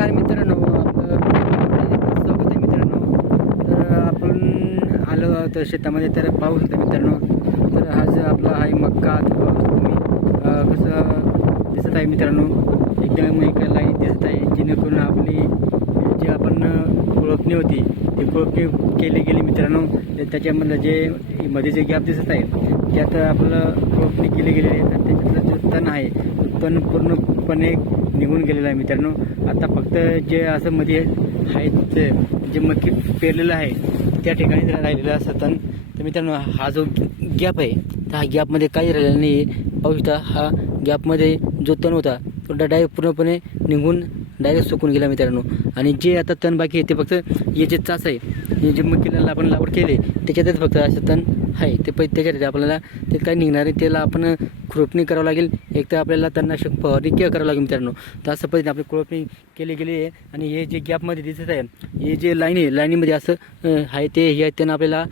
नमस्कार मित्रांनो. आपलं स्वागत आहे मित्रांनो. तर आपण आलो आहोत शेतामध्ये तर पाऊस होता मित्रांनो. तर हा जो आपला आहे मक्का तुम्ही कसं दिसत आहे मित्रांनो? एकदम एक लाईन दिसत आहे. जेणेकरून आपली जी आपण अं, कोळपणी होती ती कोळपणी केली गेली मित्रांनो. तर त्याच्यामधलं जे मध्ये जे गॅप दिसत आहे त्यात आपलं कोळपणी केली गेलेली आहे. तर त्याच्यातलं तण पूर्णपणे निघून गेलेला आहे मित्रांनो. आता फक्त जे असं मध्ये आहेत ते जे मक्की पेरलेलं आहे त्या ठिकाणी जर राहिलेलं असं तण. तर मित्रांनो हा जो गॅप आहे तर हा गॅपमध्ये काही राहिलेला नाही आहे पाहू शकता हा गॅपमध्ये जो तण होता तो डाय पूर्णपणे निघून डायरेक्ट सुकून गेला मित्रांनो. आणि जे आता तण बाकी आहे ते फक्त हे जे चाच आहे हे जे मक्कीला आपण लागवड केले त्याच्यातच फक्त असं तण आहे. ते पै त्याच्यात आपल्याला ते काय निघणार आहे त्याला आपण खुरपणी करावं लागेल. एक तर आपल्याला तणनाशक फवारणी किंवा करावं लागेल मित्रांनो. तर असं पद्धतीने आपली खुरपणी केली गेली आहे. आणि हे जे गॅपमध्ये दिसत आहे हे जे लाईन आहे लाईनीमध्ये असं आहे ते हे आहे त्यांना आपल्याला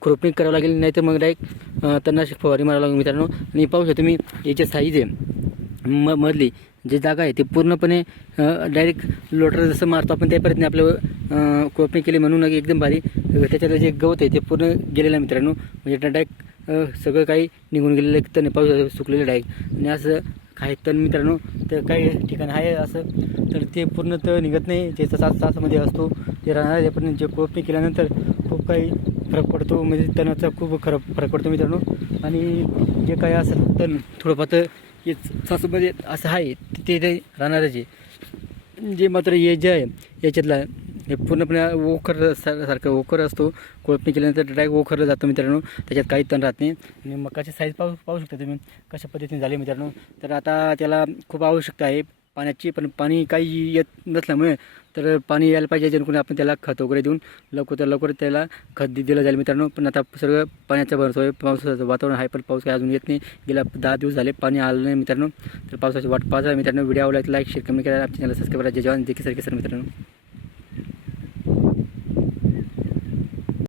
खुरपणी करावं लागेल. नाही तर मग डायरेक्ट तणनाशक फवारणी मारावं लागेल मित्रांनो. आणि पाहू शकता तुम्ही याची साईज आहे. म मधली जी जागा आहे ती पूर्णपणे डायरेक्ट लोटर जसं मारतो आपण त्या पद्धतीने आपलं कोपणी केली म्हणून एकदम भारी. त्याच्यातलं जे गवत आहे ते पूर्ण गेलेलं आहे मित्रांनो. म्हणजे डायरेक्ट सगळं काही निघून गेलेलं आहे तण पाऊस सुकलेलं डायरेक्ट आणि असं काही तण मित्रांनो तर काही ठिकाण आहे असं तर ते पूर्ण तर निघत नाही. जे सात तासामध्ये असतो ते राहणार आहे. पण जे कोपणी केल्यानंतर खूप काही फरक पडतो. म्हणजे तणाचा खूप खरं फरक पडतो मित्रांनो. आणि जे काही असं तण थोडंफार हे सासूमध्ये असं आहे ते ते राहणारच आहे जे मात्र हे जे आहे याच्यातला हे पूर्णपणे ओखर सारखं ओखर असतो. कोळपणी केल्यानंतर डायरेक्ट ओखरला जातो मित्रांनो. त्याच्यात काही तण राहत नाही. आणि मग मकाची साईज पाहू पाहू शकता तुम्ही? कशा पद्धतीने झाले मित्रांनो? तर आता त्याला खूप आवश्यकता आहे. पाण्याची पण पाणी काही येत नसल्यामुळे तर पाणी यायला पाहिजे जेणेकरून आपण त्याला खत वगैरे देऊन लवकर तर लवकर त्याला खत दिलं जाईल. मित्रांनो पण आता सगळं पाण्याचा भरसा आहे. पावसाचं वातावरण आहे पण पाऊस काही अजून येत नाही. गेल्या दहा दिवस झाले पाणी आलं नाही मित्रांनो. तर पावसाची वाट पाहता मित्रांनो व्हिडिओ आवडला लाईक शेअर कमी करा. आपल्या चॅनल सबस्क्राईब करा. जय जवान. देखील सर मित्रांनो.